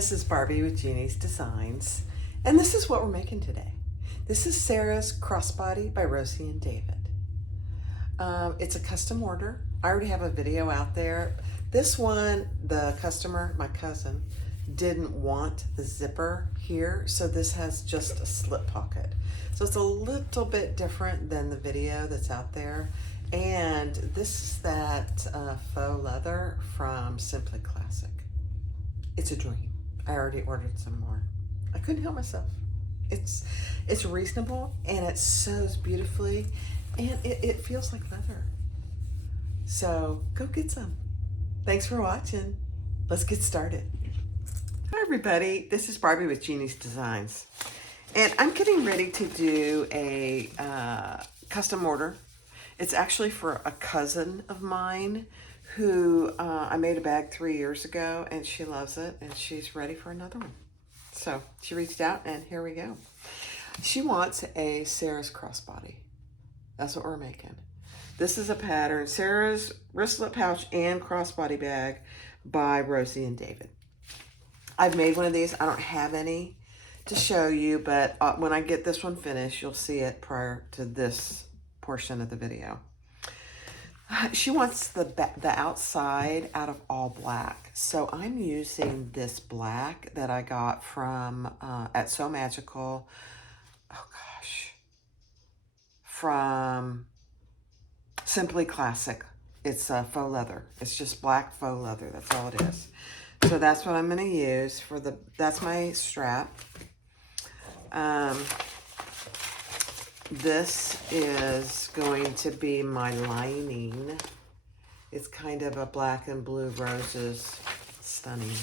This is Barbie with Jeannie's Designs, and this is what we're making today. This is Sarah's Crossbody by Rosie and David. It's a custom order. I already have a video out there. This one, the customer, my cousin, didn't want the zipper here, so this has just a slip pocket. So it's a little bit different than the video that's out there. And this is that faux leather from Simply Classic. It's a dream. I already ordered some more. I couldn't help myself. It's reasonable and it sews beautifully and it feels like leather. So go get some. Thanks for watching. Let's get started. Hi everybody, this is Barbie with Jeannie's Designs. And I'm getting ready to do a custom order. It's actually for a cousin of mine who I made a bag 3 years ago and she loves it and she's ready for another one. So she reached out and here we go. She wants a Sarah's Crossbody. That's what we're making. This is a pattern, Sarah's wristlet pouch and crossbody bag by Rosie and David. I've made one of these. I don't have any to show you, but when I get this one finished, you'll see it prior to this portion of the video. She wants the outside out of all black. So I'm using this black that I got from, at So Magical, oh gosh, from Simply Classic. It's faux leather. It's just black faux leather. That's all it is. So that's what I'm going to use for that's my strap. This is going to be my lining. It's kind of a black and blue roses. Stunning.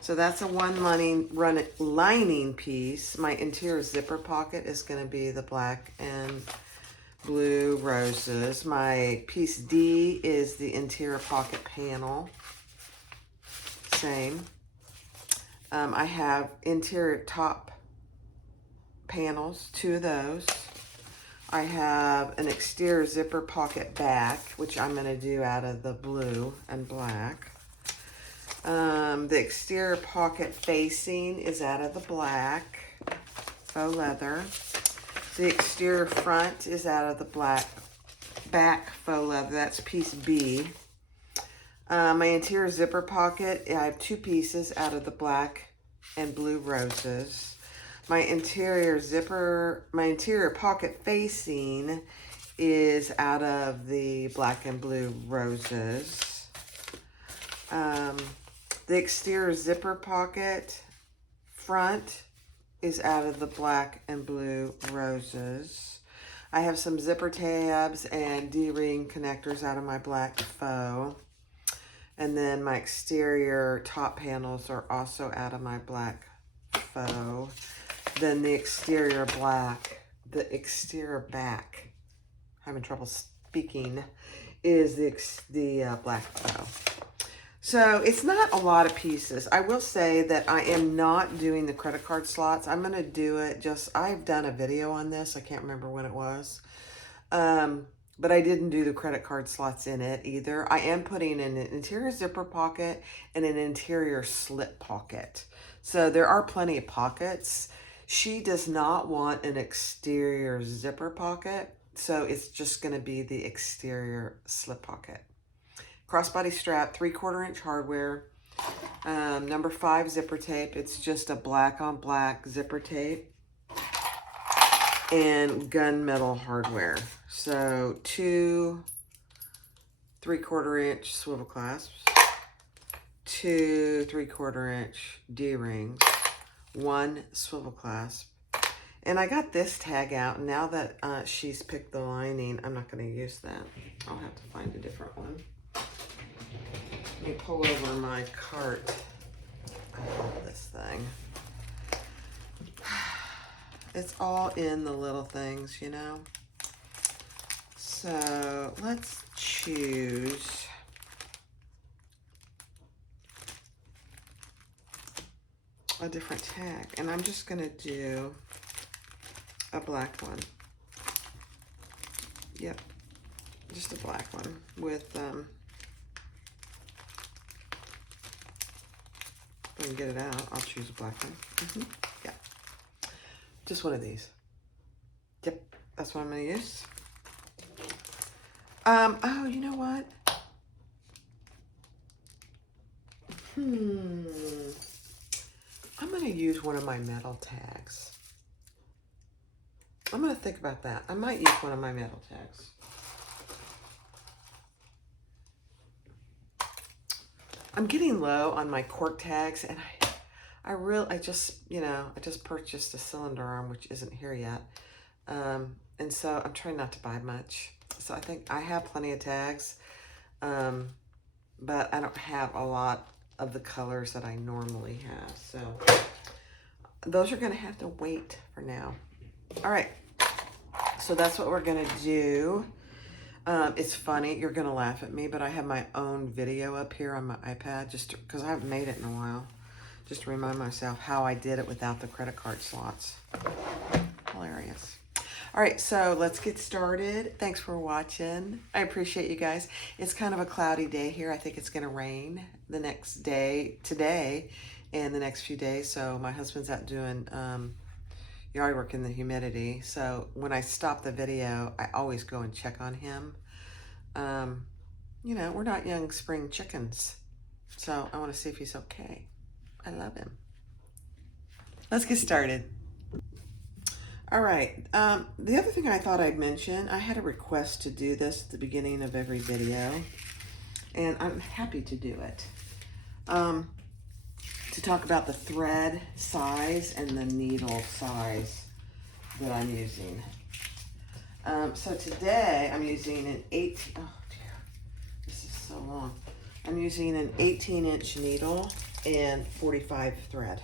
So that's a one lining piece. My interior zipper pocket is going to be the black and blue roses. My piece D is the interior pocket panel. Same. I have interior top panels, 2 of those. I have an exterior zipper pocket back, which I'm going to do out of the blue and black. The exterior pocket facing is out of the black faux leather. The exterior front is out of the black back faux leather. That's piece B. My interior zipper pocket, I have 2 pieces out of the black and blue roses. My interior pocket facing is out of the black and blue roses. The exterior zipper pocket front is out of the black and blue roses. I have some zipper tabs and D-ring connectors out of my black faux. And then my exterior top panels are also out of my black faux. Then the exterior back, having trouble speaking, is the black faux. So it's not a lot of pieces. I will say that I am not doing the credit card slots. I'm going to do it I've done a video on this. I can't remember when it was. But I didn't do the credit card slots in it either. I am putting in an interior zipper pocket and an interior slip pocket. So there are plenty of pockets. She does not want an exterior zipper pocket, so it's just going to be the exterior slip pocket. Crossbody strap, 3/4 inch hardware, number 5 zipper tape. It's just a black on black zipper tape. And gunmetal hardware. So 2 3/4 inch swivel clasps, 2 3/4 inch D-rings, 1 swivel clasp. And I got this tag out. And now that she's picked the lining, I'm not going to use that. I'll have to find a different one. Let me pull over my cart. I love this thing. It's all in the little things, you know. So let's choose a different tag. And I'm just going to do a black one. Yep. Just a black one with can get it out, I'll choose a black one. Yeah. Just one of these. Yep, that's what I'm going to use. Oh, you know what? I'm going to use one of my metal tags. I'm going to think about that. I might use one of my metal tags. I'm getting low on my cork tags, and I just purchased a cylinder arm, which isn't here yet. And so I'm trying not to buy much. So I think I have plenty of tags, but I don't have a lot of the colors that I normally have. So those are going to have to wait for now. All right. So that's what we're going to do. It's funny. You're going to laugh at me, but I have my own video up here on my iPad just because I haven't made it in a while. Just to remind myself how I did it without the credit card slots. Hilarious. All right, so let's get started. Thanks for watching. I appreciate you guys. It's kind of a cloudy day here. I think it's going to rain the next day, today, and the next few days. So my husband's out doing yard work in the humidity. So when I stop the video, I always go and check on him. You know, we're not young spring chickens. So I want to see if he's okay. I love him. Let's get started. All right, the other thing I thought I'd mention, I had a request to do this at the beginning of every video, and I'm happy to do it. To talk about the thread size and the needle size that I'm using. So today I'm using an oh dear, this is so long. I'm using an 18-inch needle and 45 thread.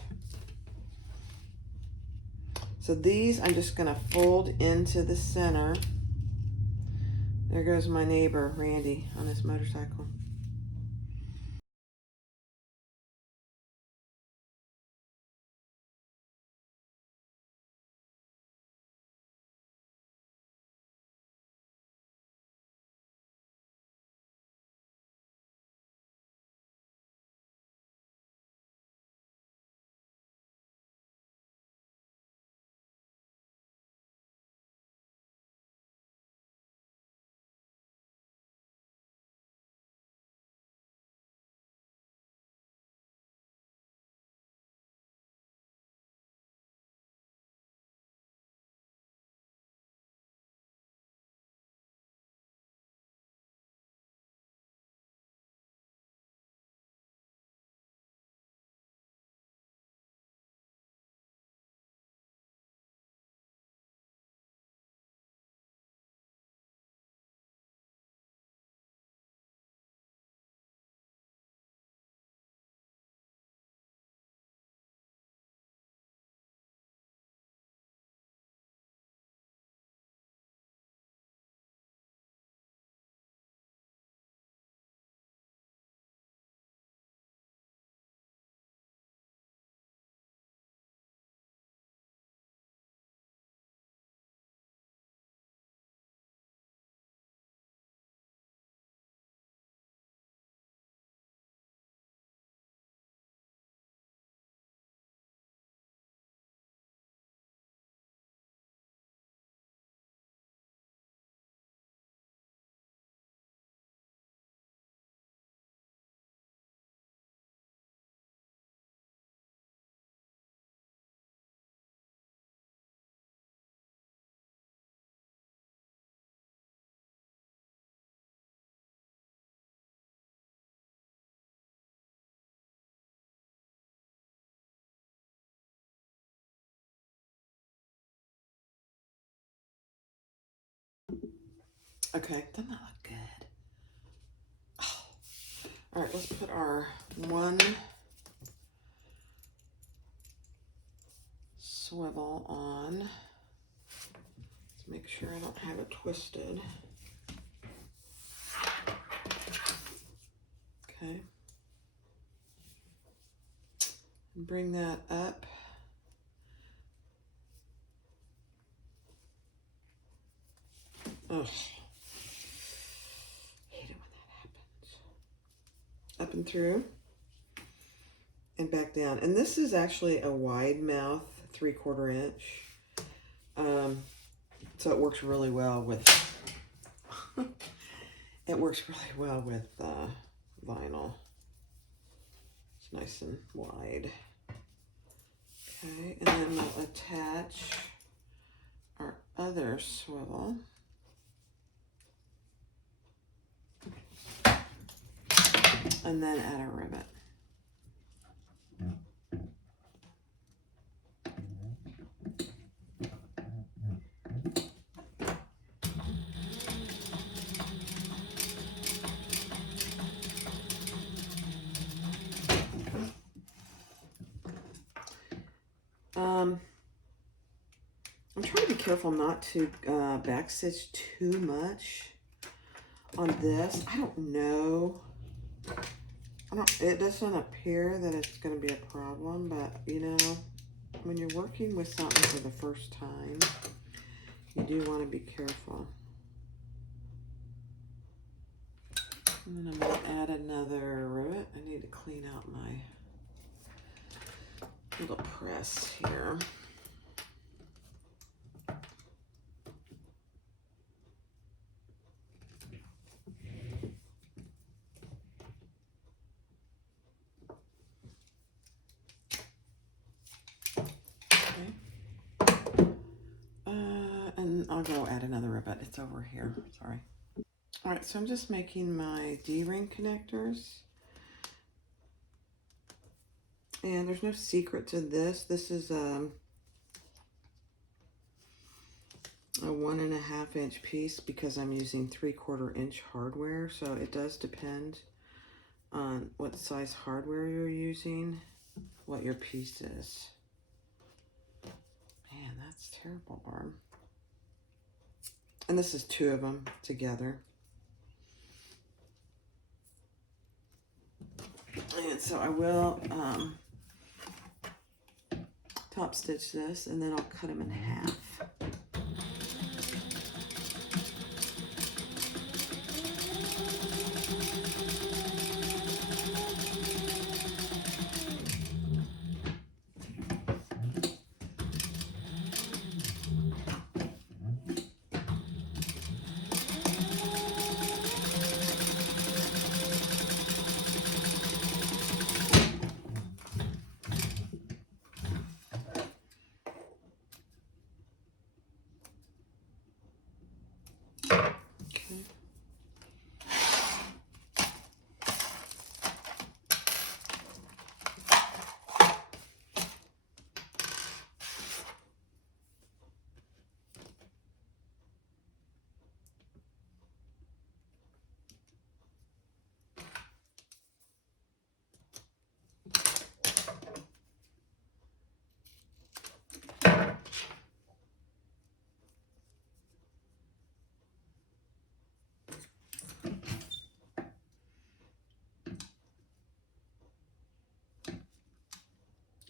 So these I'm just going to fold into the center. There goes my neighbor, Randy, on his motorcycle. Okay, doesn't that look good? Oh. All right, let's put our one swivel on. Let's make sure I don't have it twisted. Okay. Bring that up. Ugh. Hate it when that happens. Up and through. and back down. And this is actually a wide mouth, 3/4 inch. So it works really well with, it works really well with vinyl. It's nice and wide. Okay, and then we'll attach our other swivel. And then add a rivet. I'm trying to be careful not to backstitch too much on this. I don't know. It doesn't appear that it's going to be a problem, but you know, when you're working with something for the first time, you do want to be careful. And then I'm going to add another rivet. I need to clean out my little press here. And I'll go add another rivet. It's over here. Sorry. All right, so I'm just making my D-ring connectors. And there's no secret to this. This is a 1.5 inch piece because I'm using 3/4 inch hardware. So it does depend on what size hardware you're using, what your piece is. Man, that's terrible, Barb. And this is 2 of them together. And so I will top stitch this, and then I'll cut them in half.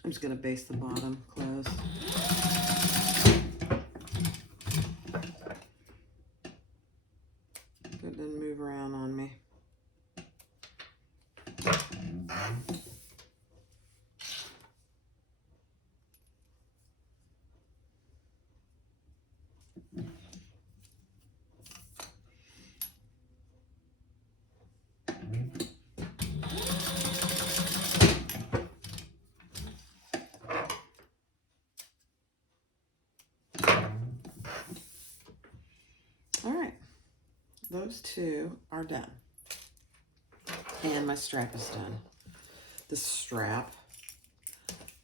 I'm just going to baste the bottom close. So it doesn't move around on me. All right, those 2 are done. And my strap is done. The strap,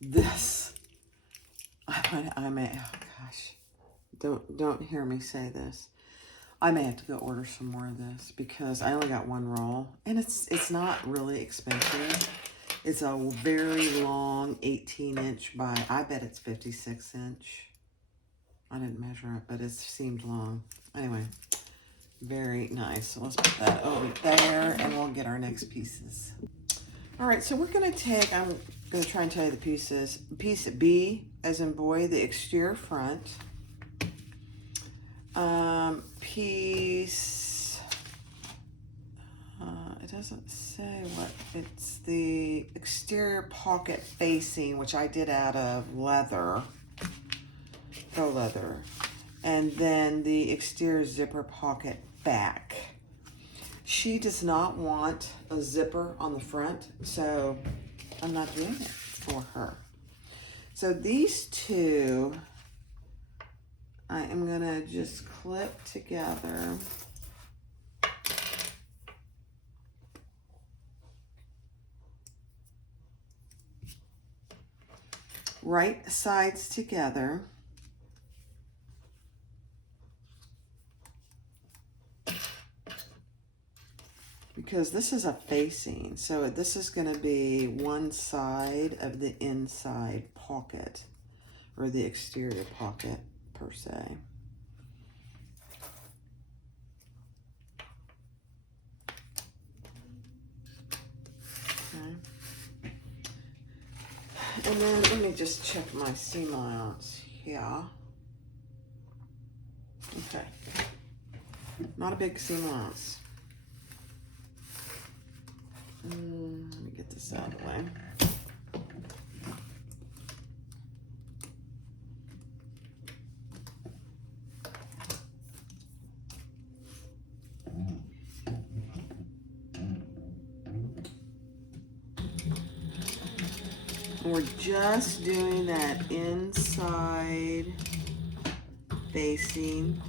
this, I may, oh gosh, don't hear me say this. I may have to go order some more of this because I only got 1 roll, and it's not really expensive. It's a very long 18 inch by, I bet it's 56 inch. I didn't measure it, but it seemed long. Anyway, very nice. So let's put that over there, and we'll get our next pieces. All right, so we're going to take, I'm going to try and tell you the pieces. Piece B, as in boy, the exterior front. Piece, it it doesn't say what. It's the exterior pocket facing, which I did out of leather, faux leather. And then the exterior zipper pocket back. She does not want a zipper on the front, so I'm not doing it for her. So these two, I am gonna just clip together. Right sides together. Because this is a facing, so this is going to be one side of the inside pocket, or the exterior pocket per se. Okay. And then let me just check my seam allowance here. Okay. Not a big seam allowance. Let me get this out of the way. We're just doing that inside facing.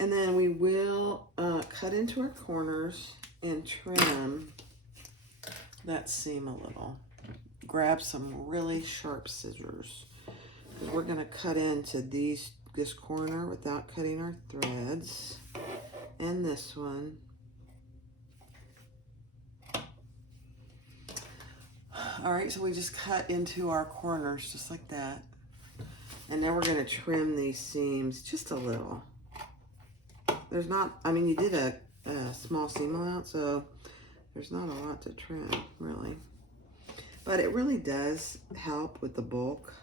And then we will cut into our corners and trim that seam a little. Grab some really sharp scissors. We're going to cut into this corner without cutting our threads. And this one. All right, so we just cut into our corners just like that. And now we're going to trim these seams just a little. There's not, I mean, you did a small seam allowance, so there's not a lot to trim, really. But it really does help with the bulk.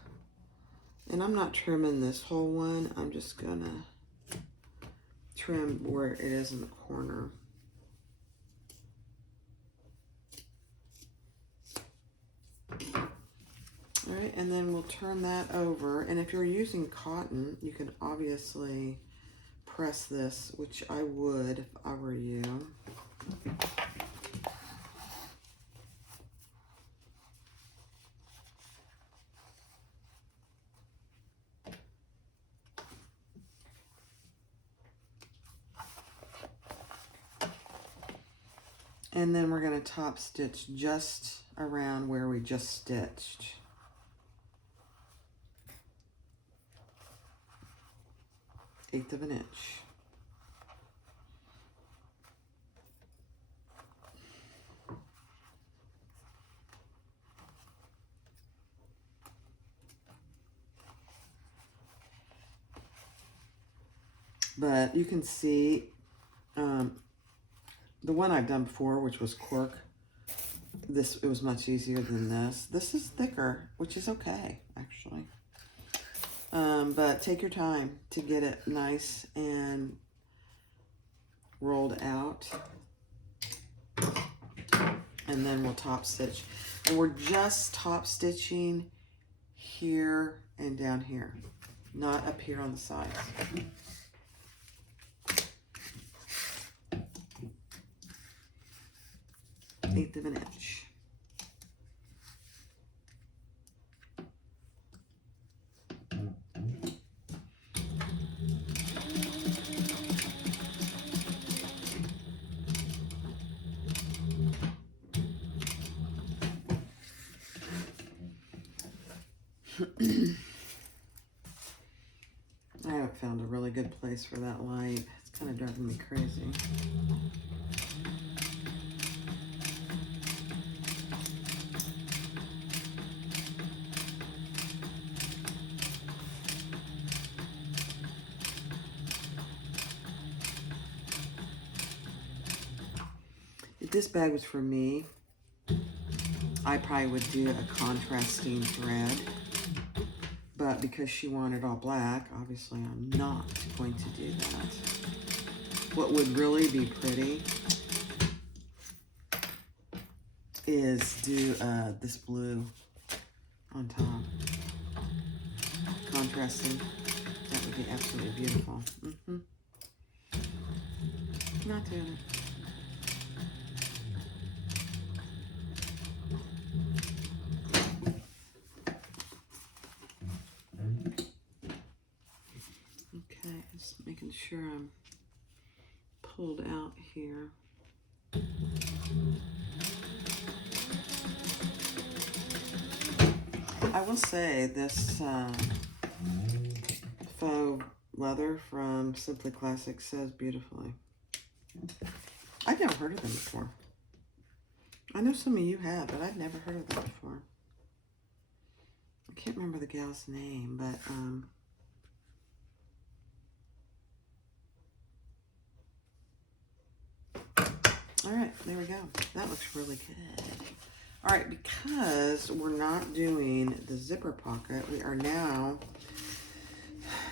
And I'm not trimming this whole one. I'm just gonna trim where it is in the corner. All right, and then we'll turn that over. And if you're using cotton, you can obviously press this, which I would if I were you. And then we're going to top stitch just around where we just stitched. Eighth of an inch. But you can see the one I've done before, which was cork, it was much easier than this. This is thicker, which is okay, actually. But take your time to get it nice and rolled out. And then we'll top stitch. And we're just top stitching here and down here, not up here on the sides. Eighth of an inch. I haven't found a really good place for that light. It's kind of driving me crazy. If this bag was for me, I probably would do a contrasting thread. But because she wanted all black, obviously I'm not going to do that. What would really be pretty is do this blue on top. Contrasting. That would be absolutely beautiful. Not doing it. Okay, just making sure I'm pulled out here. I will say this faux leather from Simply Classic sews beautifully. I've never heard of them before. I know some of you have, but I've never heard of them before. I can't remember the gal's name, but all right, there we go. That looks really good. All right, because we're not doing the zipper pocket, we are now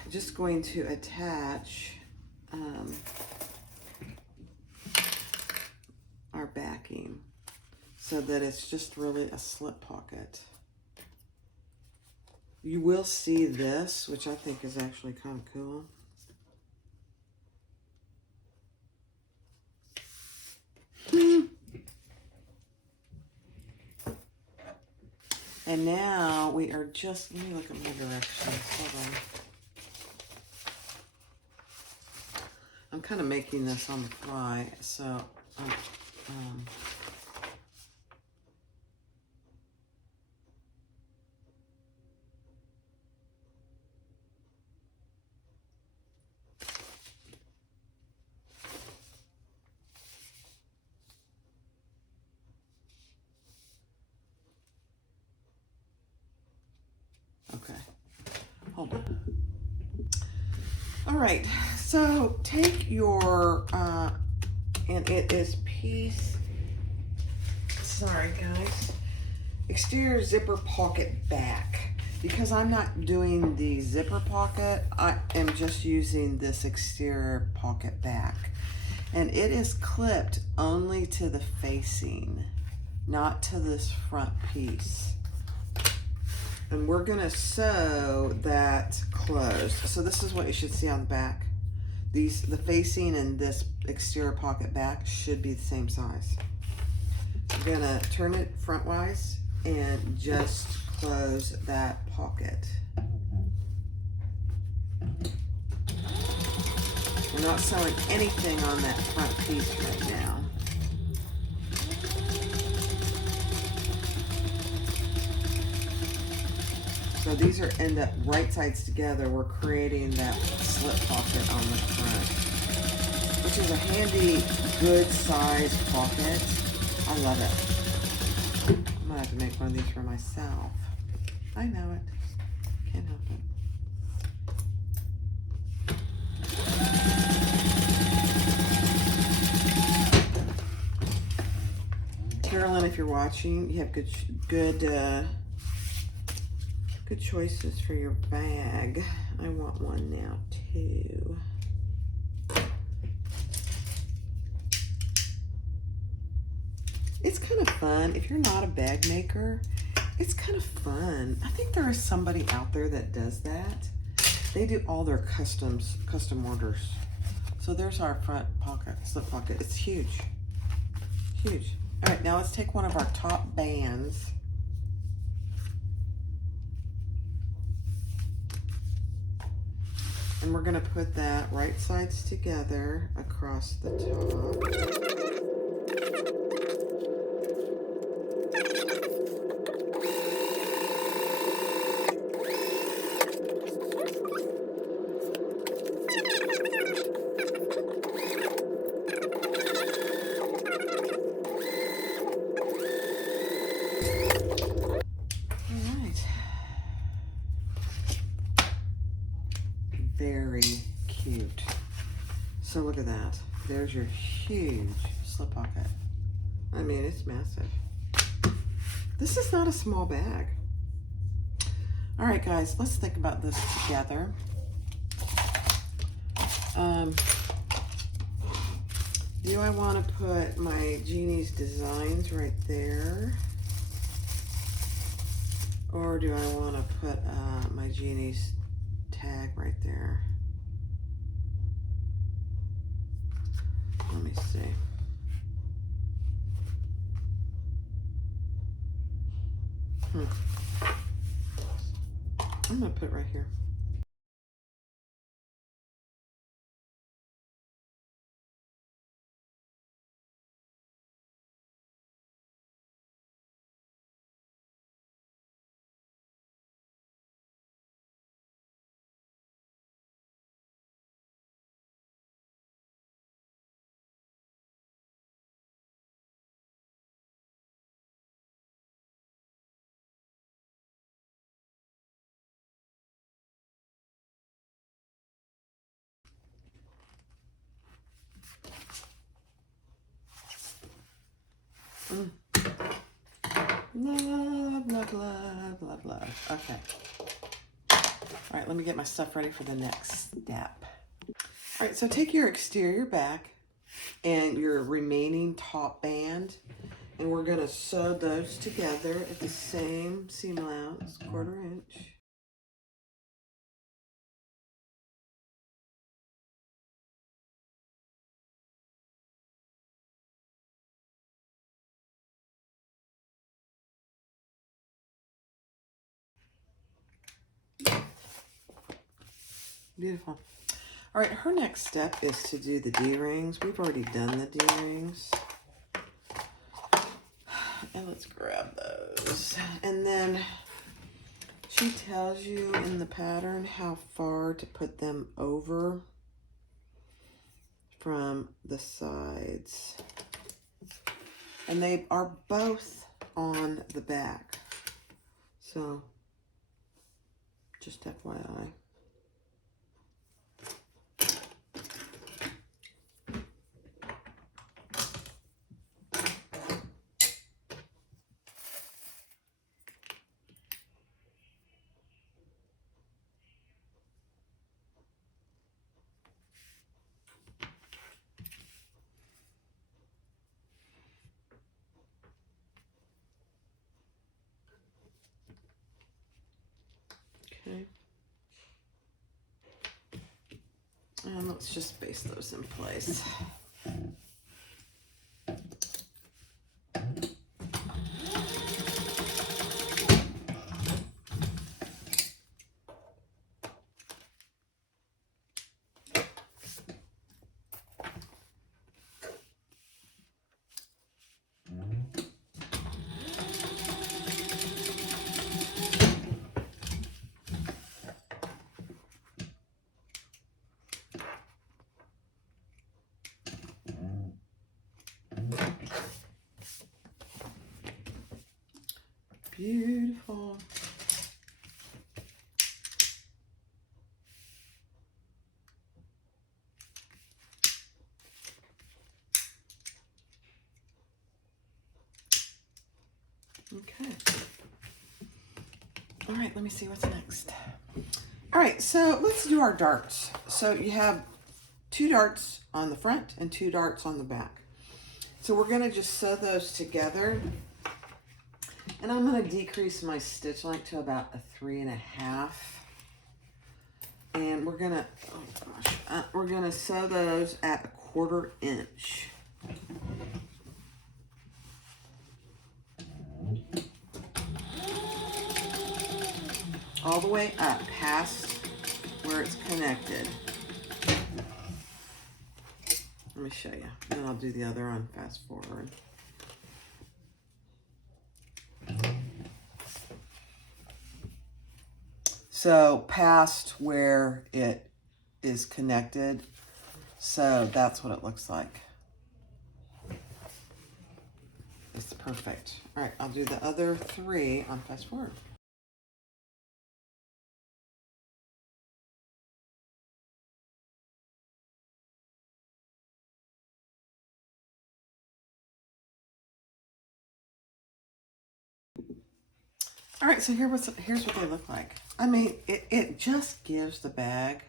just going to attach our backing so that it's just really a slip pocket. You will see this, which I think is actually kind of cool. And now we are just, let me look at my directions. Hold on. I'm kind of making this on the fly, so okay, hold on. All right, so take your, and it is piece, sorry guys, exterior zipper pocket back. Because I'm not doing the zipper pocket, I am just using this exterior pocket back. And it is clipped only to the facing, not to this front piece. And we're gonna sew that closed. So this is what you should see on the back. The facing and this exterior pocket back should be the same size. I'm gonna turn it frontwise and just close that pocket. We're not sewing anything on that front piece right now. So these are end up right sides together. We're creating that slip pocket on the front, which is a handy, good size pocket. I love it. I'm gonna have to make one of these for myself. I know it. Can't help it. Carolyn, if you're watching, you have good choices for your bag. I want one now too. It's kind of fun. If you're not a bag maker, it's kind of fun. I think there is somebody out there that does that. They do all their custom orders. So there's our front pocket, slip pocket. It's huge, huge. All right, now let's take one of our top bands. And we're gonna put that right sides together across the top. So look at that. There's your huge slip pocket. I mean, it's massive. This is not a small bag. All right, guys, let's think about this together. Do I want to put my Jeannie's designs right there? Or do I want to put my Jeannie's tag right there? Let me see. I'm going to put it right here. Blah, blah, blah, blah, blah. Okay. All right, let me get my stuff ready for the next step. All right, so take your exterior back and your remaining top band, and we're gonna sew those together at the same seam allowance, 1/4 inch. Beautiful. All right, her next step is to do the D-rings. We've already done the D-rings. And let's grab those. And then she tells you in the pattern how far to put them over from the sides. And they are both on the back. So, just FYI. Okay. And let's just base those in place. Beautiful. Okay. All right, let me see what's next. All right, so let's do our darts. So you have 2 darts on the front and 2 darts on the back. So we're gonna just sew those together. And I'm gonna decrease my stitch length to about a 3.5. And we're gonna, we're gonna sew those at a 1/4 inch. All the way up past where it's connected. Let me show you. And then I'll do the other on fast forward. So past where it is connected. So that's what it looks like. It's perfect. All right, I'll do the other 3 on fast forward. All right, so here's what they look like. I mean, it just gives the bag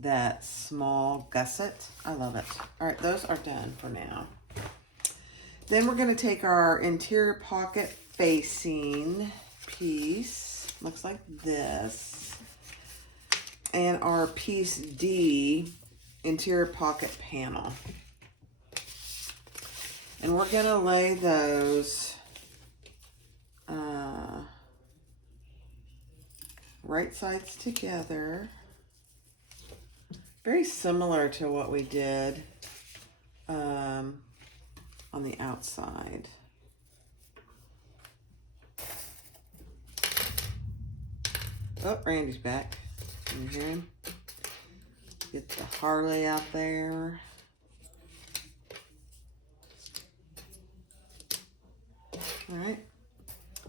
that small gusset. I love it. All right, those are done for now. Then we're going to take our interior pocket facing piece. Looks like this. And our piece D interior pocket panel. And we're going to lay those right sides together. Very similar to what we did on the outside. Oh, Randy's back. Can you hear him? Get the Harley out there. All right.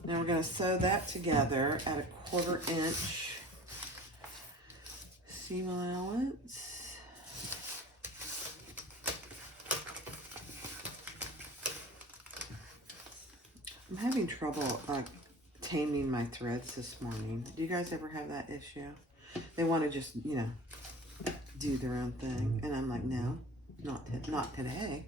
Now we're going to sew that together at a 1/4 inch seam allowance. I'm having trouble taming my threads this morning. Do you guys ever have that issue? They want to just, you know, do their own thing. And I'm like, no, not today.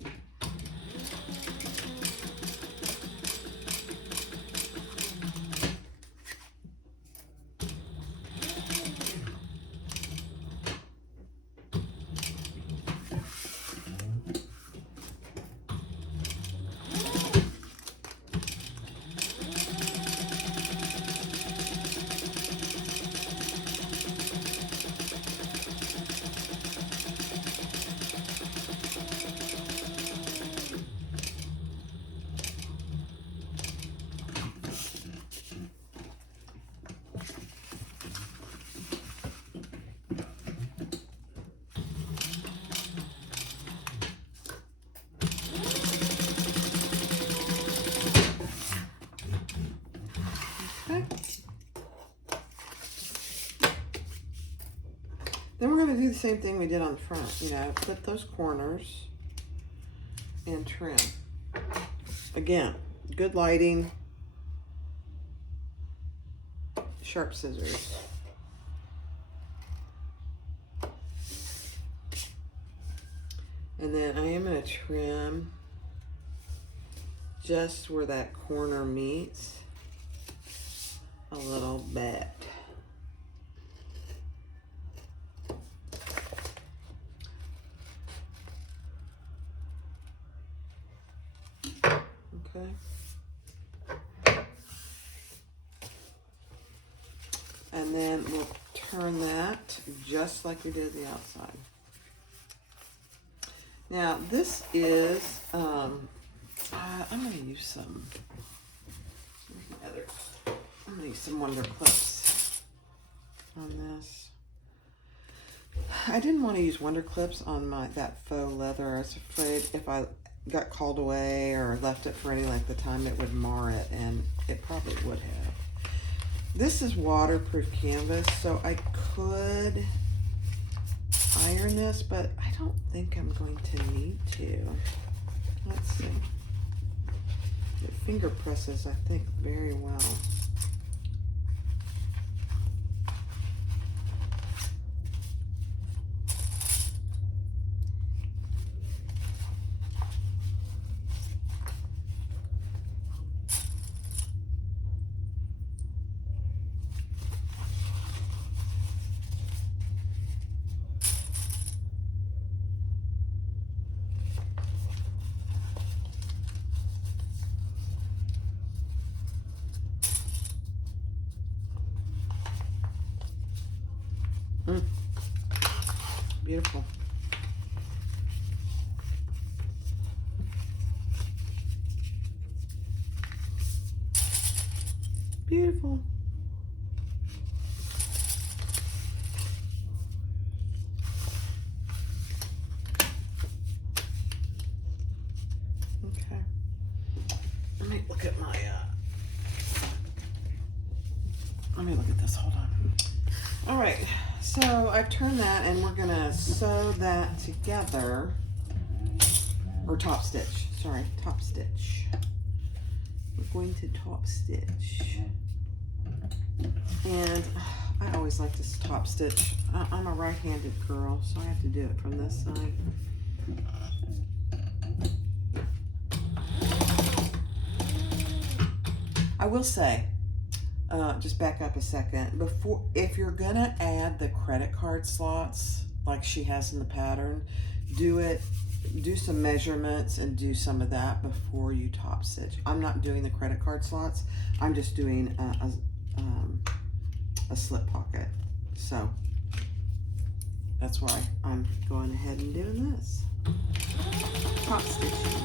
Then we're going to do the same thing we did on the front, you know, clip those corners and trim. Again, good lighting, sharp scissors. And then I am going to trim just where that corner meets a little bit. Okay. And then we'll turn that just like we did the outside. Now this is, I'm going to use some, I'm going to use some Wonder Clips on this. I didn't want to use Wonder Clips on that faux leather. I was afraid if I got called away or left it for any length of time, it would mar it, and it probably would have. This is waterproof canvas, so I could iron this, but I don't think I'm going to need to. Let's see. It finger presses, I think, very well. Beautiful. Beautiful. Okay. Let me look at my, let me look at this, hold on. All right, so I've turned that and we're gonna sew that together, or top stitch, sorry, top stitch. We're going to top stitch. And I always like to top stitch. I'm a right-handed girl, so I have to do it from this side. I will say, just back up a second, if you're gonna add the credit card slots like she has in the pattern, do some measurements and do some of that before you top stitch. I'm not doing the credit card slots. I'm just doing a slip pocket. So that's why I'm going ahead and doing this. Top stitching.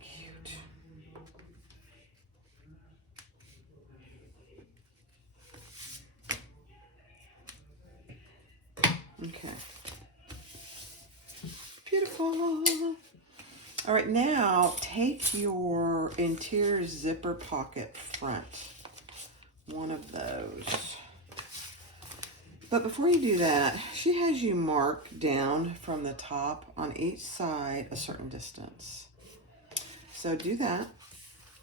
Cute. Okay. Beautiful. All right, now take your interior zipper pocket front. One of those. But before you do that, she has you mark down from the top on each side a certain distance. So do that.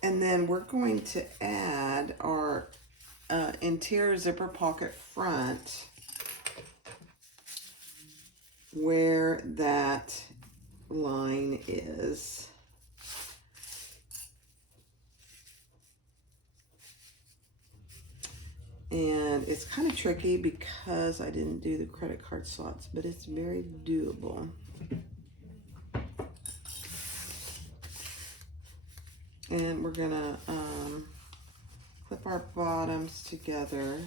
And then we're going to add our interior zipper pocket front where that line is. And it's kind of tricky because I didn't do the credit card slots, but it's very doable. And we're gonna clip our bottoms together.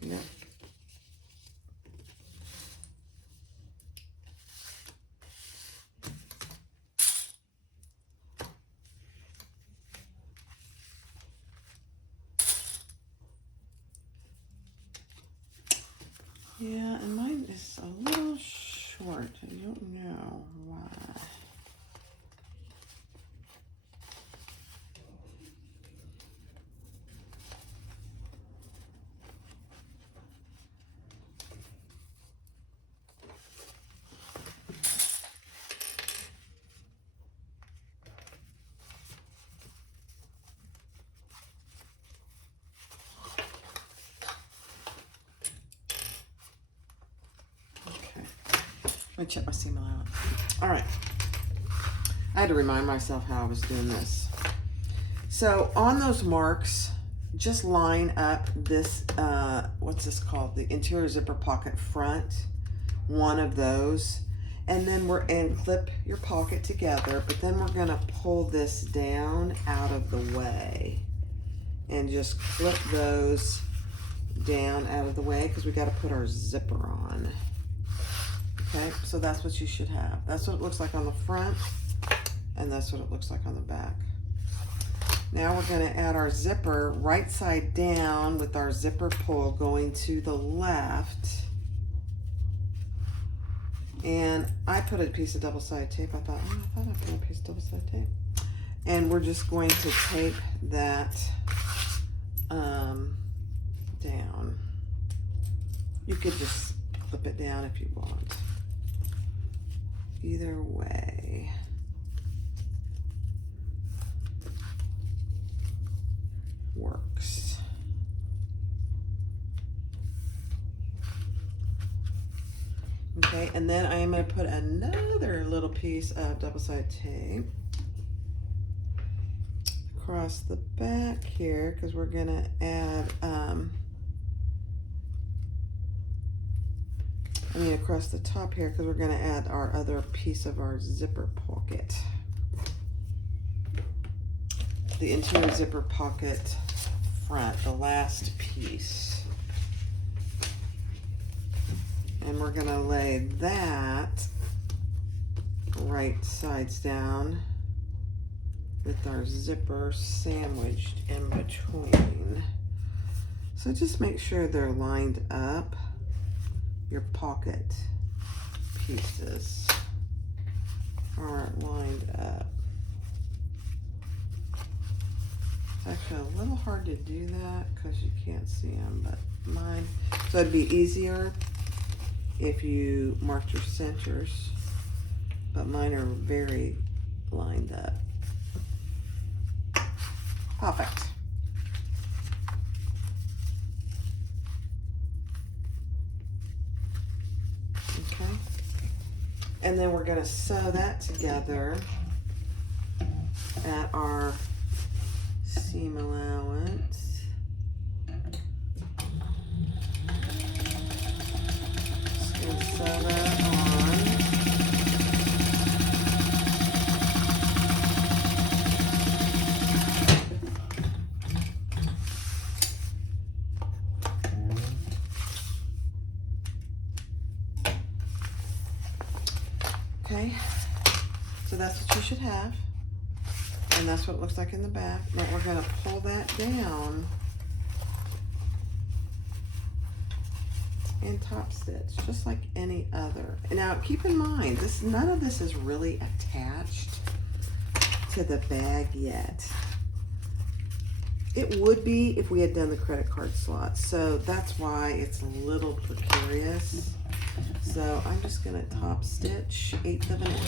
Yep. Yeah, and mine is a little short. I don't know why. Let me check my seam allowance. All right. I had to remind myself how I was doing this. So on those marks, just line up this, what's this called? The interior zipper pocket front, one of those. And then clip your pocket together, but then we're gonna pull this down out of the way and just clip those down out of the way because we gotta put our zipper on. Okay, so that's what you should have. That's what it looks like on the front, and that's what it looks like on the back. Now we're going to add our zipper right side down with our zipper pull going to the left. And I put a piece of double-sided tape. I thought I put a piece of double-sided tape. And we're just going to tape that down. You could just clip it down if you want. Either way. Works. Okay, and then I am going to put another little piece of double-sided tape across the back here because we're going to add across the top here, because we're going to add our other piece of our zipper pocket. The interior zipper pocket front, the last piece. And we're going to lay that right sides down with our zipper sandwiched in between. So just make sure they're lined up. Your pocket pieces are lined up. It's actually a little hard to do that because you can't see them, but mine. So it'd be easier if you marked your centers, but mine are very lined up. Perfect. Okay. And then we're going to sew that together at our seam allowance. Just going to sew that on. Okay, so that's what you should have, and that's what it looks like in the back. Now we're going to pull that down and top stitch just like any other. Now keep in mind, none of this is really attached to the bag yet. It would be if we had done the credit card slots, so that's why it's a little precarious. So I'm just going to top stitch 1/8 of an inch.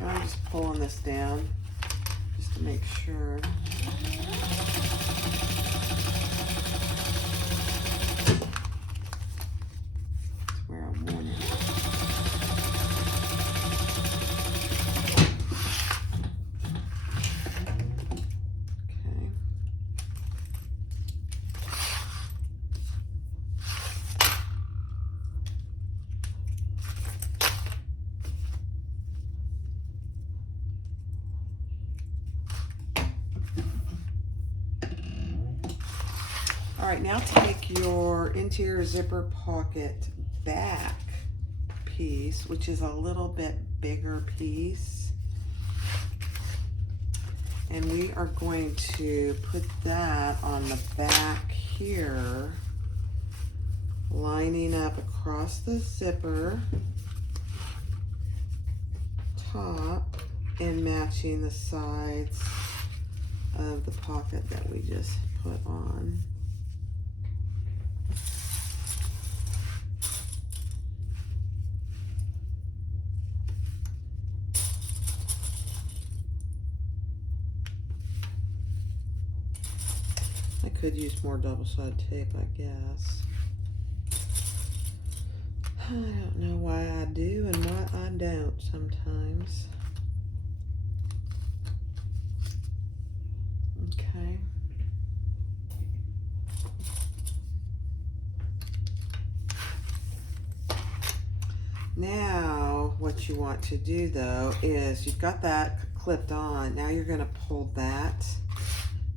Now I'm just pulling this down just to make sure. That's where I'm wanting it. All right, now take your interior zipper pocket back piece, which is a little bit bigger piece, and we are going to put that on the back here, lining up across the zipper top and matching the sides of the pocket that we just put on. I could use more double-sided tape, I guess. I don't know why I do and why I don't sometimes. Okay. Now, what you want to do though is you've got that clipped on. Now you're going to pull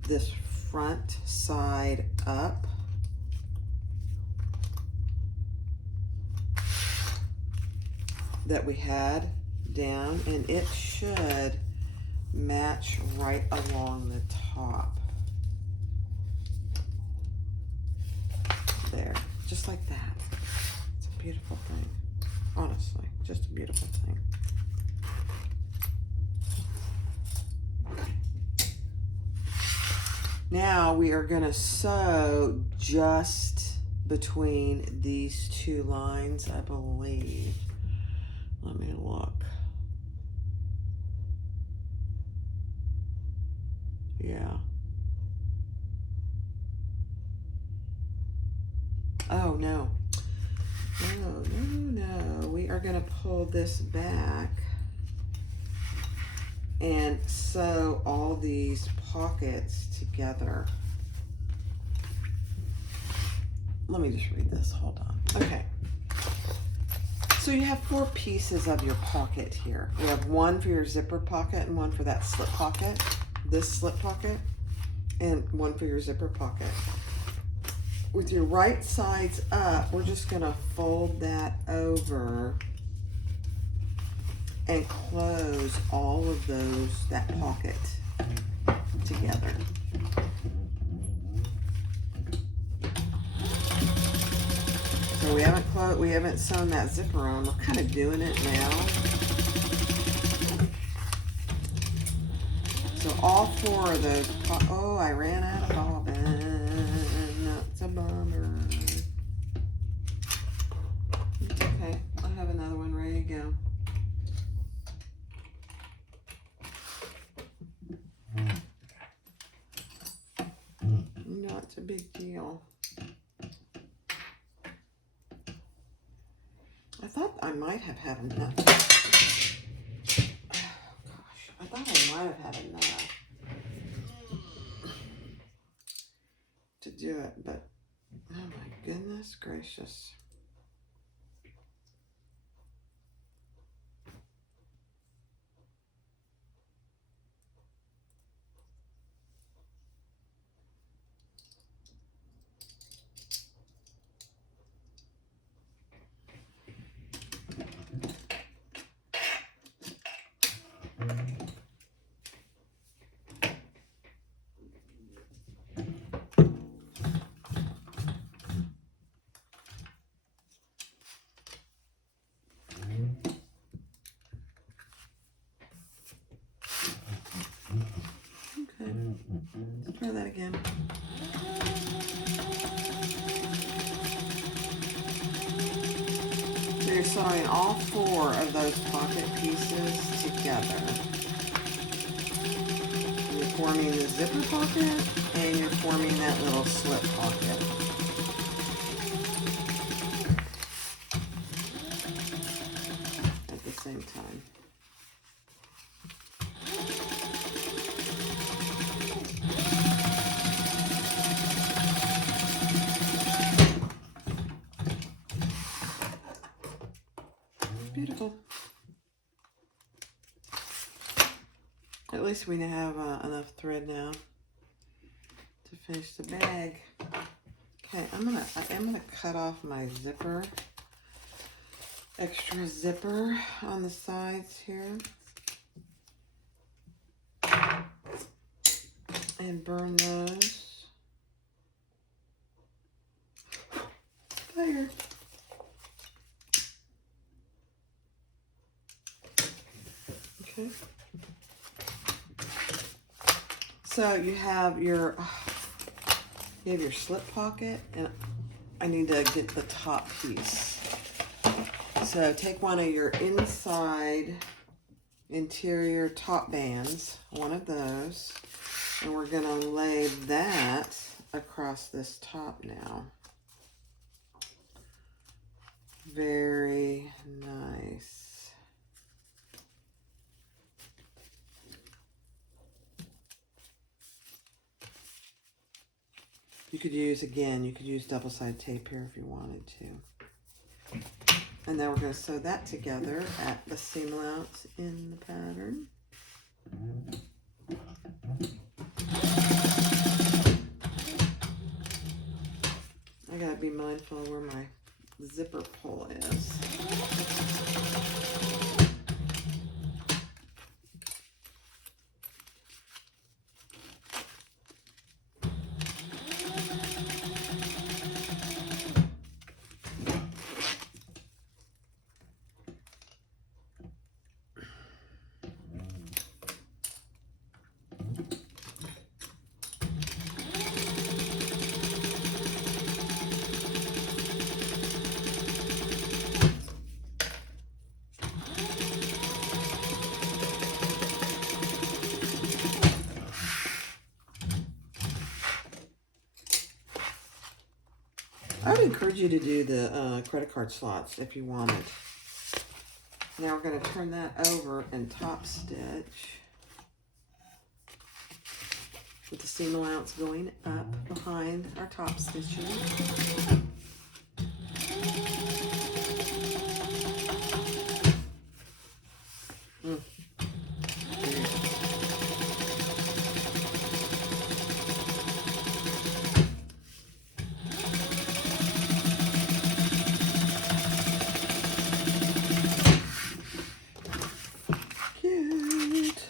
this front side up. That we had down, and it should match right along the top. There, just like that. It's a beautiful thing. Honestly, just a beautiful thing. Now we are going to sew just between these two lines, I believe. Let me look. Yeah. Oh, no. No. We are going to pull this back and sew all these pockets together. Let me just read this, hold on. Okay. So you have 4 pieces of your pocket here. You have one for your zipper pocket and one for that slip pocket, this slip pocket, and one for your zipper pocket. With your right sides up, we're just gonna fold that over and close all of that pocket together. So we haven't sewn that zipper on. We're kind of doing it now. So all 4 of those, oh, I ran out of bobbin. That's a bummer. Okay, I'll have another one ready to go. Not a big deal. I thought I might have had enough. Oh gosh, I thought I might have had enough to do it, but oh my goodness gracious. Okay, let's try that again. So you're sewing all 4 of those pocket pieces together. You're forming the zipper pocket and you're forming that little slip pocket. At the same time. Beautiful. At least we have enough thread now to finish the bag. Okay, I am gonna cut off my zipper, extra zipper on the sides here, and burn those. Fire. Okay. So you have your slip pocket, and I need to get the top piece. So take one of your inside interior top bands, one of those, and we're gonna lay that across this top now. Very nice. You could use double-sided tape here if you wanted to. And now we're going to sew that together at the seam allowance in the pattern. I got to be mindful of where my zipper pull is. I would encourage you to do the credit card slots if you wanted. Now we're going to turn that over and top stitch. with the seam allowance going up behind our top stitching. Cute.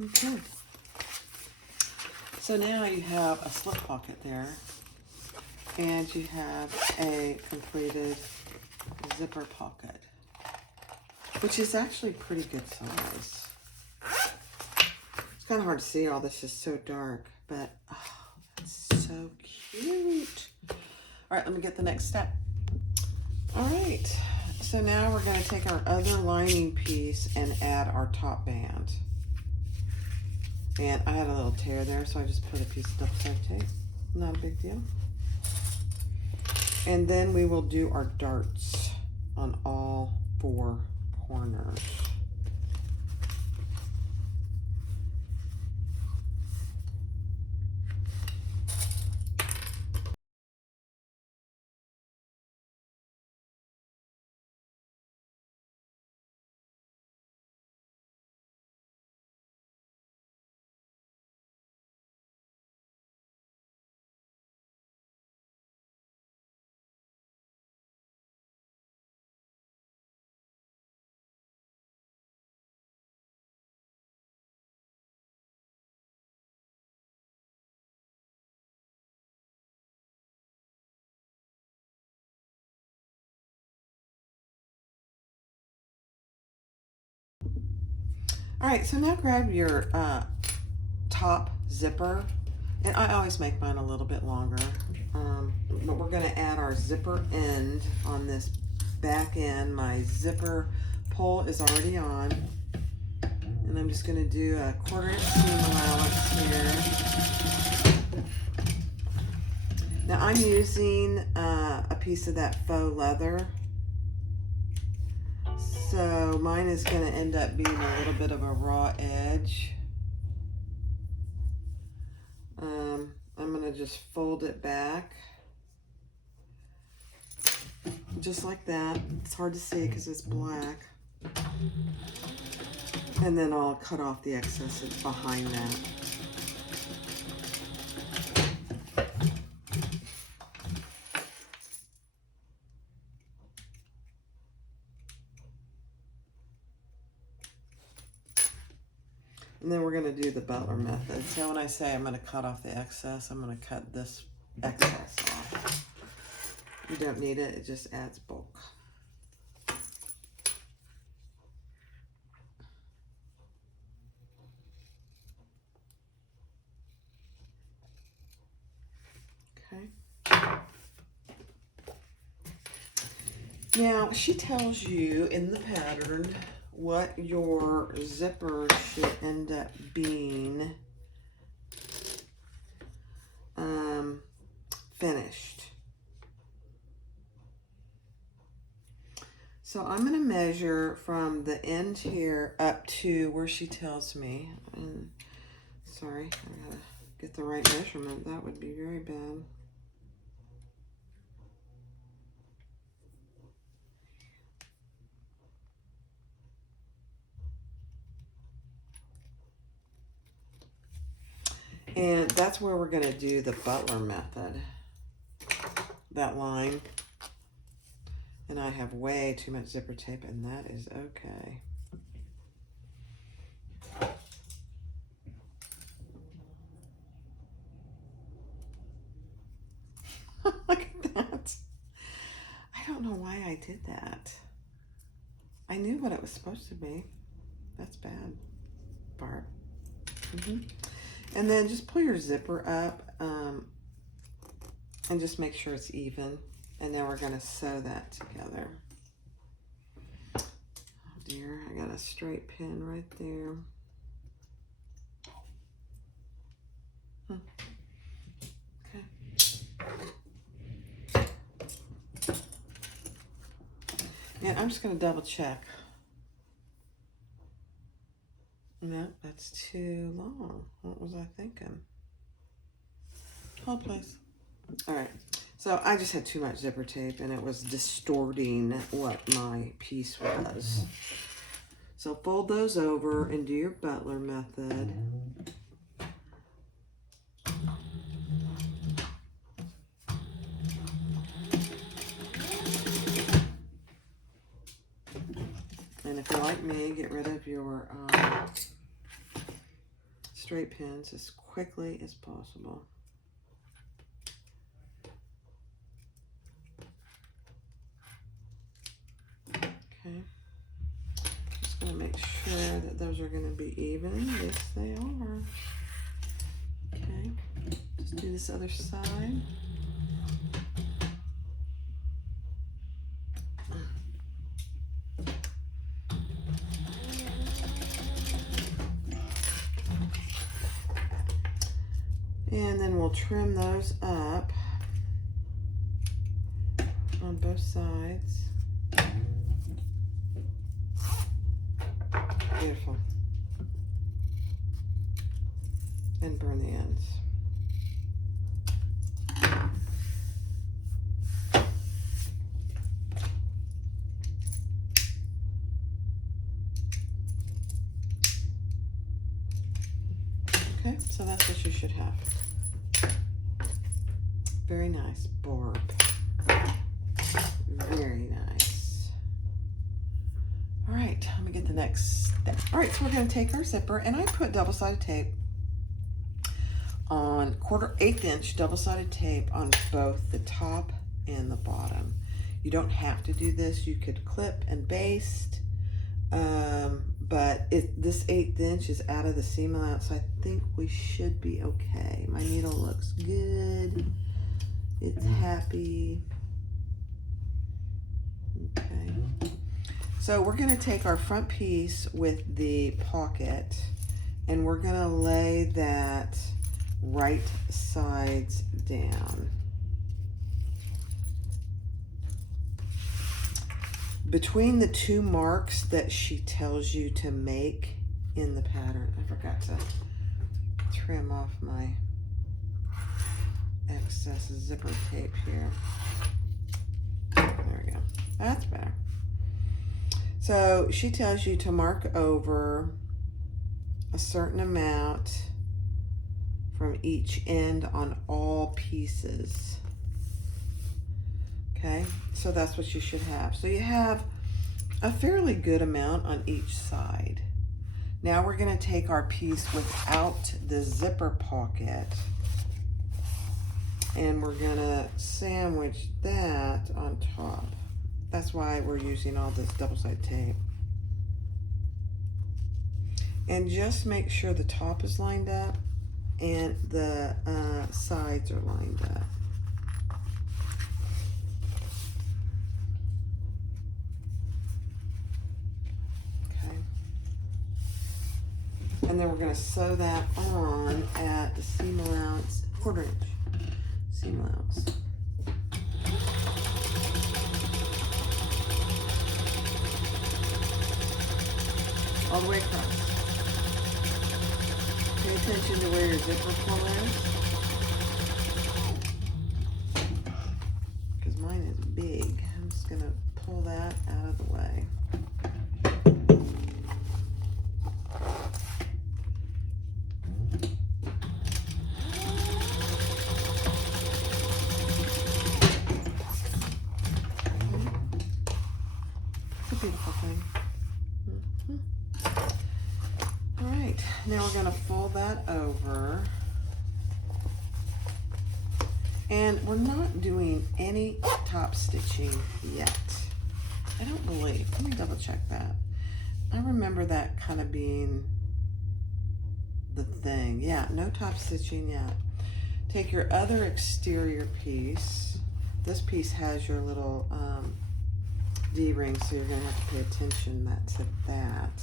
Okay. So now you have a slip pocket there, and you have a completed zipper pocket, which is actually pretty good size. It's kind of hard to see, all this is so dark, but oh, that's so cute. All right, let me get the next step. All right, so now we're going to take our other lining piece and add our top band. And I had a little tear there, so I just put a piece of double-sided tape. Not a big deal. And then we will do our darts on all 4 corners. All right, so now grab your top zipper, and I always make mine a little bit longer, but we're going to add our zipper end on this back end. My zipper pull is already on, and I'm just going to do a 1/4 inch seam allowance here. Now I'm using a piece of that faux leather, so mine is going to end up being a little bit of a raw edge. I'm going to just fold it back, just like that. It's hard to see because it's black. And then I'll cut off the excess behind that. And then we're going to do the butler method. So when I say I'm going to cut off the excess, I'm going to cut this excess off. You don't need it, it just adds bulk. Okay. Now, she tells you in the pattern what your zipper should end up being finished. So I'm going to measure from the end here up to where she tells me. And sorry, I gotta get the right measurement. That would be very bad. And that's where we're going to do the butler method, that line. And I have way too much zipper tape, and that is okay. Look at that. I don't know why I did that. I knew what it was supposed to be. That's bad, Barb. And then just pull your zipper up and just make sure it's even. And now we're going to sew that together. Oh dear, I got a straight pin right there. Okay. And I'm just going to double check No, that's too long. What was I thinking? Hold, please. All right. So I just had too much zipper tape and it was distorting what my piece was. So fold those over and do your butler method. And if you're like me, get rid of your straight pins as quickly as possible. Okay. Just going to make sure that those are going to be even. Yes, they are. Okay. Just do this other side. And then we'll trim those up on both sides. Beautiful. And burn the ends. Okay, so that's what you should have. Very nice barb. Very nice. All right, let me get the next step. All right, so we're going to take our zipper, and I put double-sided tape on 1/4 inch double-sided tape on both the top and the bottom. You don't have to do this. You could clip and baste, but this 1/8 inch is out of the seam allowance, so I think we should be okay. My needle looks good. It's happy. Okay. So we're going to take our front piece with the pocket and we're going to lay that right sides down. Between the two marks that she tells you to make in the pattern, I forgot to trim off my excess zipper tape here. There we go. That's better. So she tells you to mark over a certain amount from each end on all pieces. Okay, so that's what you should have. So you have a fairly good amount on each side. Now we're going to take our piece without the zipper pocket and we're going to sandwich that on top. That's why we're using all this double-sided tape. And just make sure the top is lined up and the sides are lined up. Okay. And then we're going to sew that on at the seam allowance, 1/4 inch seam allowance. All the way across. Pay attention to where your zipper pull is. Because mine is big. I'm just going to pull that out of the way. It's a beautiful thing. Now we're going to fold that over, and we're not doing any top stitching yet. I don't believe. Let me double check that. I remember that kind of being the thing. Yeah, no top stitching yet. Take your other exterior piece. This piece has your little D-ring, so you're going to have to pay attention to that.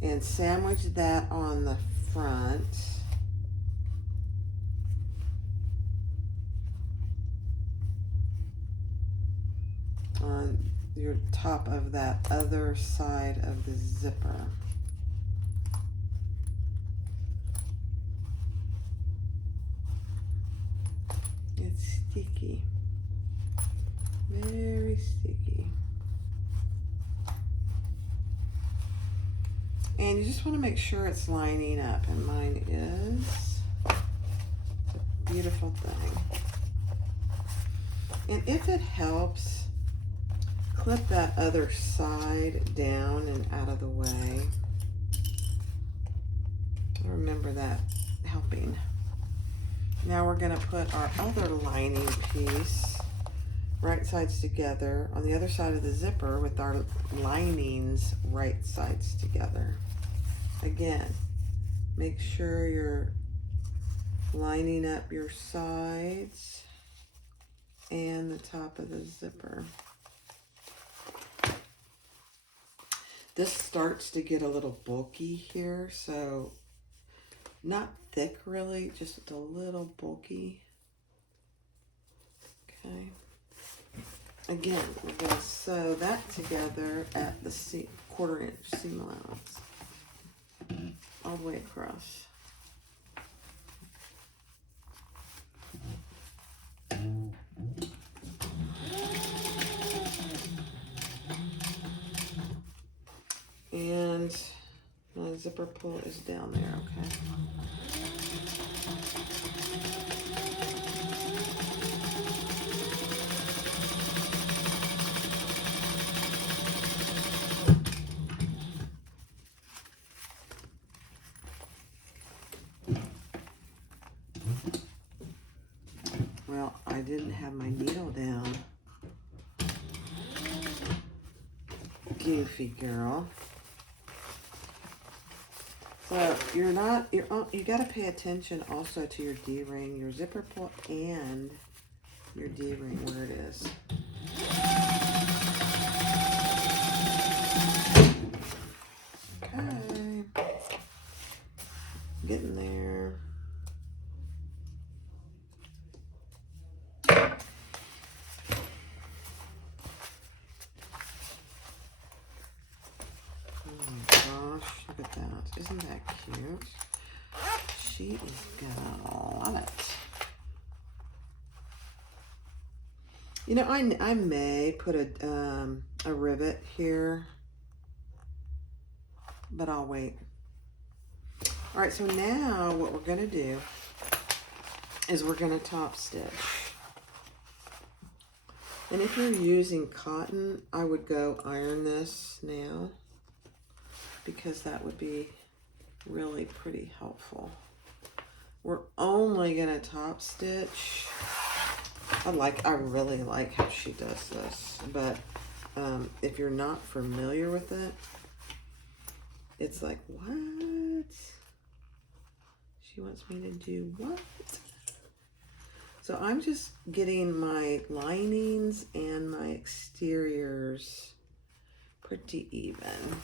And sandwich that on the front. On your top of that other side of the zipper. sticky. Very sticky. And you just want to make sure it's lining up, and mine is. It's a beautiful thing. And if it helps, clip that other side down and out of the way. Remember that helping. Now we're going to put our other lining piece right sides together on the other side of the zipper with our linings right sides together. Again, make sure you're lining up your sides and the top of the zipper. This starts to get a little bulky here, so not thick really, just a little bulky. Okay. Again, we're going to sew that together at the 1/4 inch seam allowance all the way across. And my zipper pull is down there, okay? Well, I didn't have my needle down. Goofy girl. So you got to pay attention also to your D-ring, your zipper pull, and your D-ring where it is. Okay. Getting there. Look at that. Isn't that cute? She is gonna love it. You know, I may put a rivet here, but I'll wait. All right, so now what we're gonna do is we're gonna top stitch. And if you're using cotton, I would go iron this now, because that would be really pretty helpful. We're only gonna top stitch. I really like how she does this, but if you're not familiar with it, it's like, what? She wants me to do what? So I'm just getting my linings and my exteriors pretty even.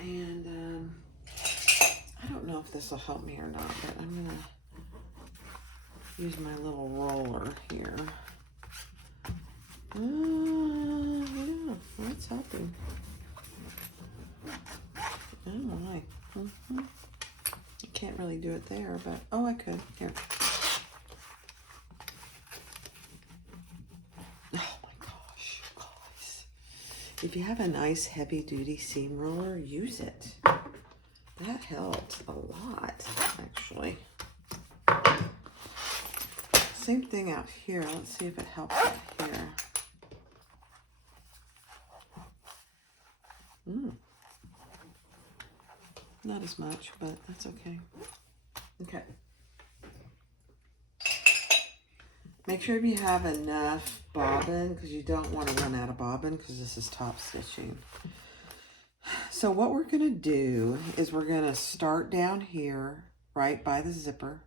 And I don't know if this will help me or not, but I'm going to use my little roller here. Yeah, that's helping. Oh my. I can't really do it there, but oh, I could. Here. Oh my gosh, guys. If you have a nice heavy duty seam roller, use it. That helped a lot, actually. Same thing out here. Let's see if it helps out here. Not as much, but that's okay. Okay. Make sure you have enough bobbin, because you don't want to run out of bobbin, because this is top stitching. So what we're going to do is we're going to start down here, right by the zipper.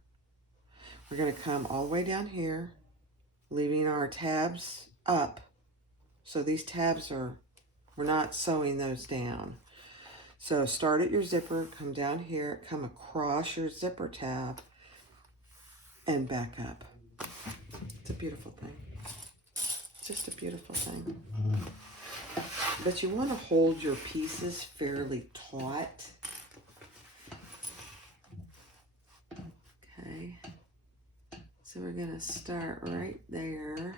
We're going to come all the way down here, leaving our tabs up. So these tabs we're not sewing those down. So start at your zipper, come down here, come across your zipper tab, and back up. It's a beautiful thing. Just a beautiful thing. But you want to hold your pieces fairly taut. So we're going to start right there.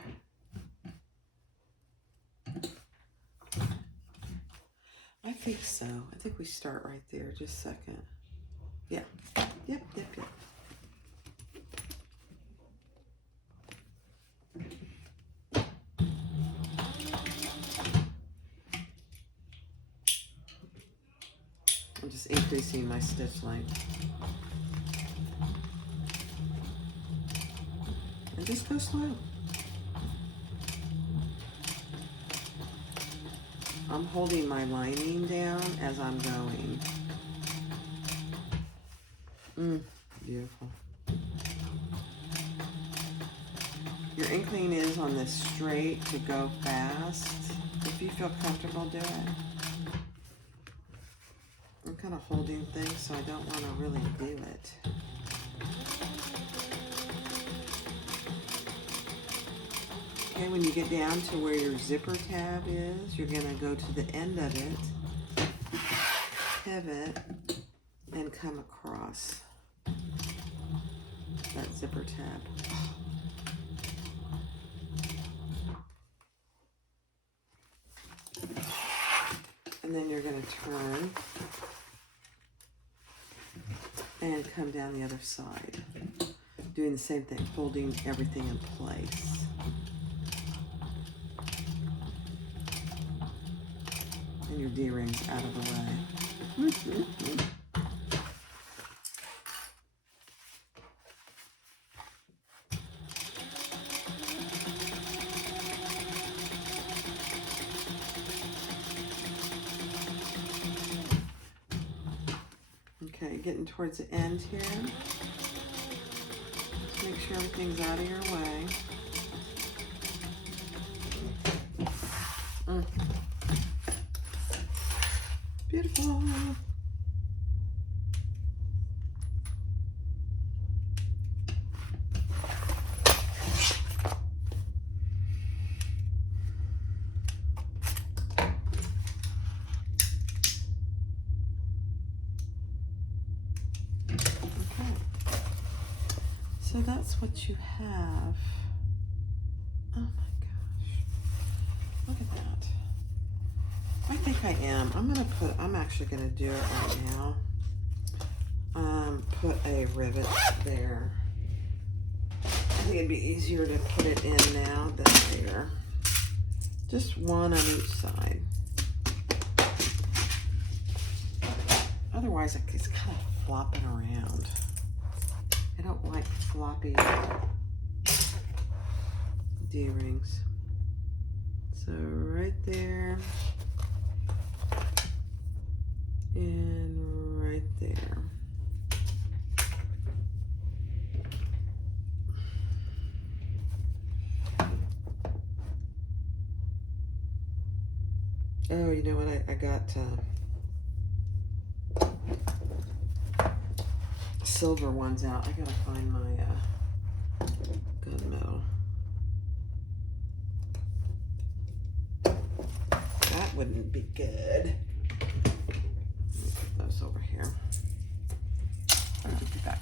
I think so. I think we start right there. Just a second. Yeah. Yep. I'm just increasing my stitch length. And just go slow. I'm holding my lining down as I'm going. Beautiful. Your inkling is on this straight to go fast. If you feel comfortable, do it. I'm kind of holding things, so I don't want to really do it. Okay, when you get down to where your zipper tab is, you're going to go to the end of it, pivot, and come across that zipper tab. And then you're going to turn and come down the other side, doing the same thing, holding everything in place. And your D-ring's out of the way. Okay, getting towards the end here. Make sure everything's out of your way. Beautiful. So that's what you have. Oh my gosh. Look at that. I think I am. I'm actually gonna do it right now. Put a rivet there. I think it'd be easier to put it in now than later. Just one on each side. Otherwise, it's kind of flopping around. I don't like floppy D-rings. So right there and right there. Oh, you know what? I got silver ones out. I gotta find my gunmetal. That wouldn't be good. Put those over here. I'll be back.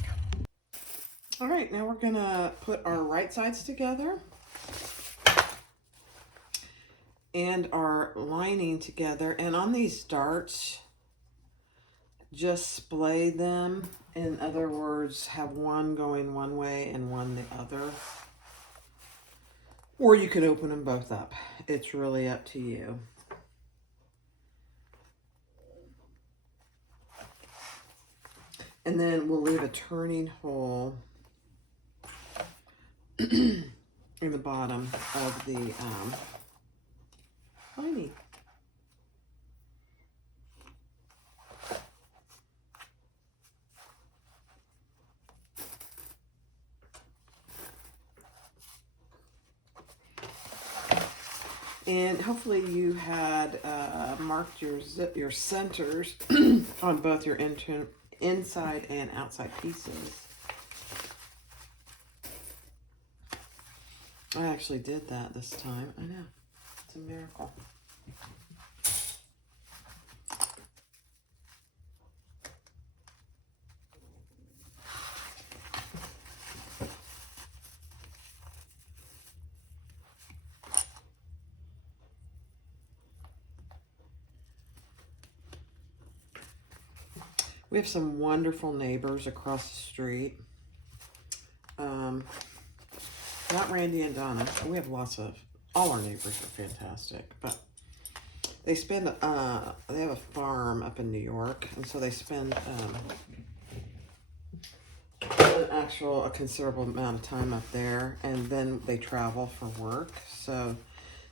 All right, now we're gonna put our right sides together and our lining together. And on these darts, just splay them. In other words, have one going one way and one the other. Or you could open them both up. It's really up to you. And then we'll leave a turning hole in the bottom of the lining. And hopefully you had marked your centers on both your inside and outside pieces. I actually did that this time. I know. It's a miracle. We have some wonderful neighbors across the street. Not Randy and Donna. We have all our neighbors are fantastic, but they spend, they have a farm up in New York, and so they spend a considerable amount of time up there, and then they travel for work. So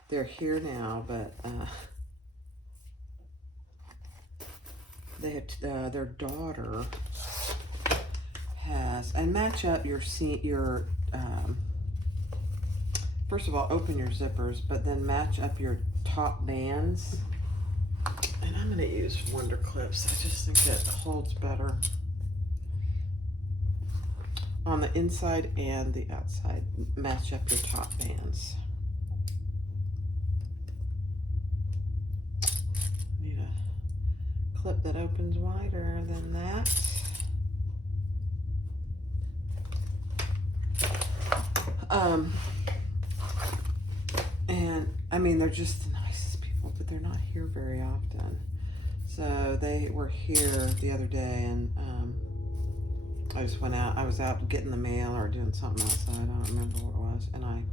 they're here now, but they have their daughter has, and match up your first of all, open your zippers, but then match up your top bands. And I'm going to use Wonder Clips. I just think it holds better on the inside and the outside. Match up your top bands. Need a clip that opens wider than that. And I mean, they're just the nicest people, but they're not here very often. So they were here the other day, and I just went out. I was out getting the mail or doing something outside. I don't remember what it was. And I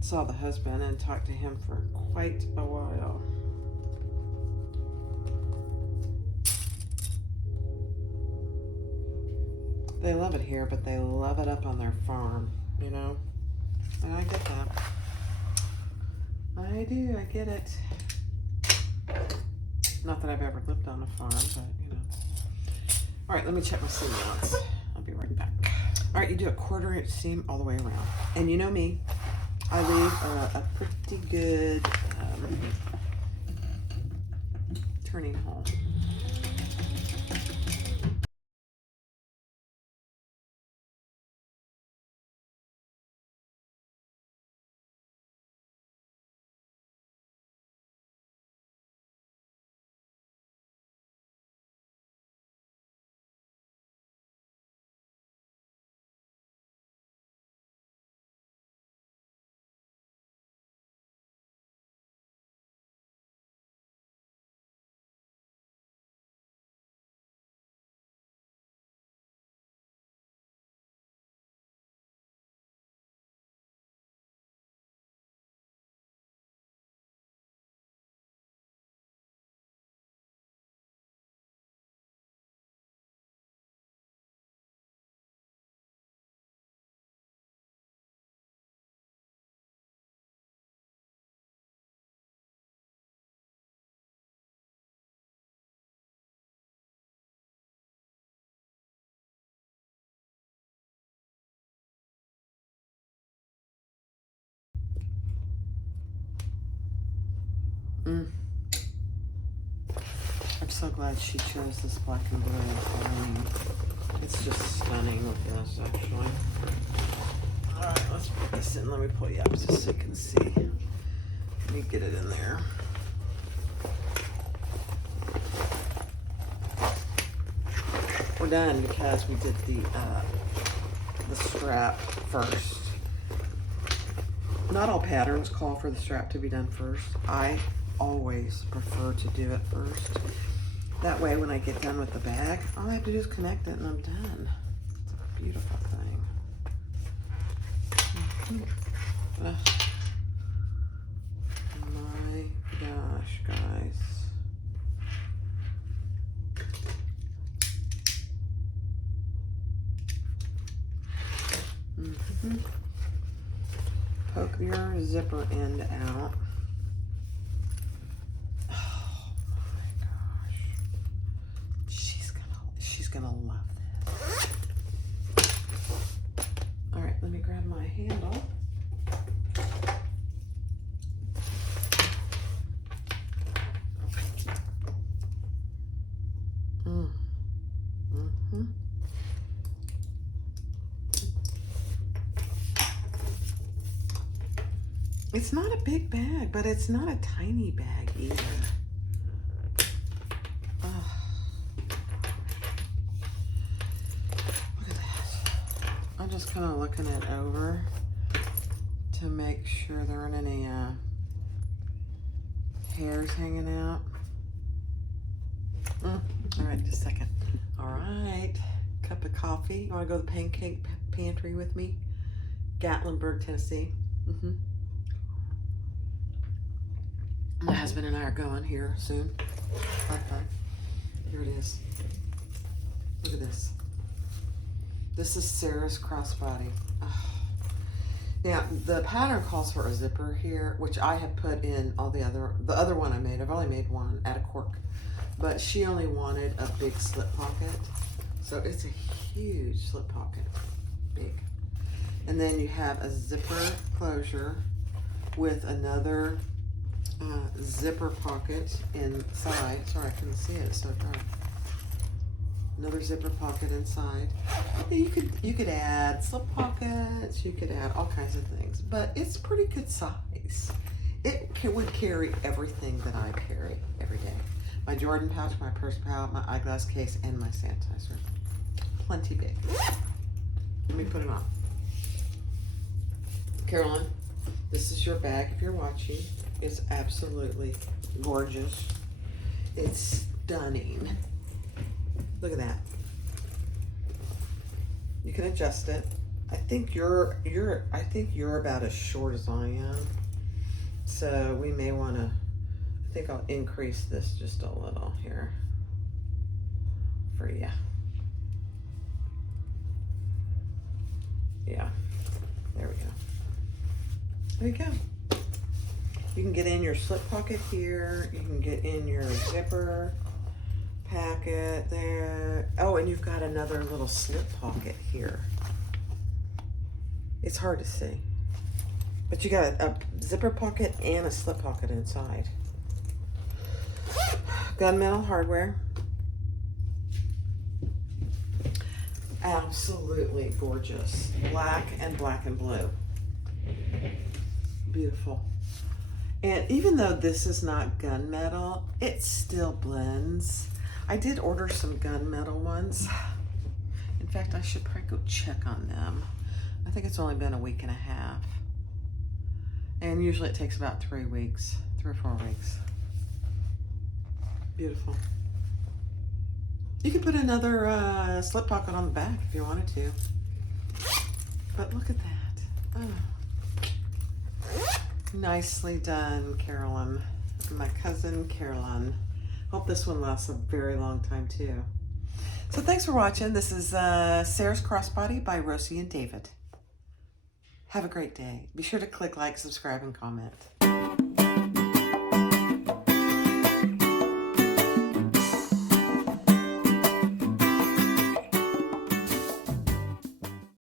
saw the husband and talked to him for quite a while. They love it here, but they love it up on their farm, you know? And I get that. I do, I get it. Not that I've ever lived on a farm, but you know. All right, let me check my seam allowance. I'll be right back. All right, you do a 1/4 inch seam all the way around. And you know me, I leave a pretty good turning hole. I'm so glad she chose this black and blue. It's just stunning with this, actually. All right, let's put this in. Let me pull you up just so you can see. Let me get it in there. We're done because we did the strap first. Not all patterns call for the strap to be done first. I always prefer to do it first. That way when I get done with the bag, all I have to do is connect it and I'm done. It's a beautiful thing. My gosh, guys. Poke your zipper end out. Oh my gosh. She's gonna love this. All right, let me grab my handle. It's not a big bag, but it's not a tiny bag either. Oh, look at that. I'm just kind of looking it over to make sure there aren't any hairs hanging out. All right, just a second. All right, cup of coffee. You want to go to the pancake pantry with me? Gatlinburg, Tennessee. My husband and I are going here soon. Okay. Here it is. Look at this. This is Sarah's Crossbody. Oh. Now, the pattern calls for a zipper here, which I have put in all the other one I made. I've only made one at a cork, but she only wanted a big slip pocket. So it's a huge slip pocket, big. And then you have a zipper closure with another zipper pocket inside. Sorry, I couldn't see it, it's so dark. Another zipper pocket inside. You could add slip pockets, you could add all kinds of things, but it's pretty good size. It would carry everything that I carry every day. My Jordan pouch, my purse pouch, my eyeglass case, and my sanitizer. Plenty big. Let me put it on. Carolyn, this is your bag if you're watching. It's absolutely gorgeous. It's stunning. Look at that. You can adjust it. I think you're about as short as I am. So we may want to, I think I'll increase this just a little here for you. Yeah, there we go. There you go. You can get in your slip pocket here. You can get in your zipper packet there. Oh, and you've got another little slip pocket here. It's hard to see, but you got a zipper pocket and a slip pocket inside. Gunmetal hardware. Absolutely gorgeous. Black and blue. Beautiful. And even though this is not gunmetal, it still blends. I did order some gunmetal ones. In fact, I should probably go check on them. I think it's only been a week and a half. And usually it takes about 3 weeks, 3 or 4 weeks. Beautiful. You could put another slip pocket on the back if you wanted to. But look at that. Oh. Nicely done, Carolyn. My cousin, Carolyn. Hope this one lasts a very long time too. So thanks for watching. This is Sarah's Crossbody by Rosie and David. Have a great day. Be sure to click like, subscribe, and comment.